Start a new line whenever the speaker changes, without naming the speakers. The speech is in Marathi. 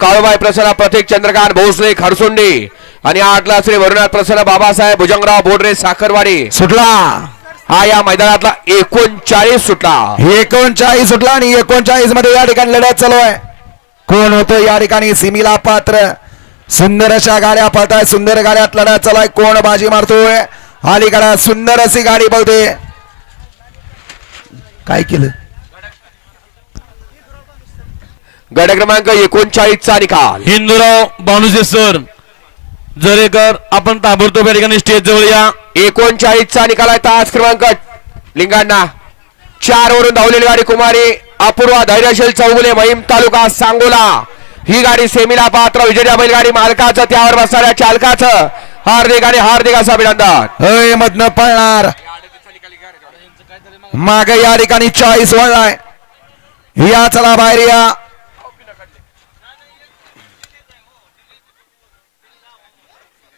काळूबाई प्रसन्न प्रतीक चंद्रकांत भोसले खरसुंडी. आणि आठला श्री वरुणाथ प्रसन्न बाबासाहेब भुजंगराव बोडरे साखरवाडी.
सुटला.
हा या मैदानातला एकोणचाळीस सुटला.
एकोणचाळीस सुटला आणि एकोणचाळीसमध्ये या ठिकाणी लढत चालू आहे. कोण होतं या ठिकाणी? सिमीला पात्र. सुंदर अशा गाड्या पळताय. सुंदर गाड्यात लढत चालू आहे. कोण बाजी मारतोय? अलीकडे सुंदर अशी गाडी पळते. काय केलं?
गट क्रमांक एकोणचाळीस चा निकाल.
हिंदूराव बानुसे सर जरेकर आपण ताबडतोब या ठिकाणी स्टेज जवळ या.
एकोणचाळीस चा निकाल आहे तास क्रमांक. लिंगांना चार वरून धावलेली गाडी कुमारी अपूर्वा धैर्यशील चौगुले महिम तालुका सांगोला. ही गाडी सेमीला पात्र विजया बैलगाडी मालकाचं त्यावर बसणाऱ्या चालकाचं. हार्दिक आणि हार्दिक असं अभिनंदन.
अय मधनं पळणार. मागे या ठिकाणी चाळीस वळलाय. या चला बाहेर या.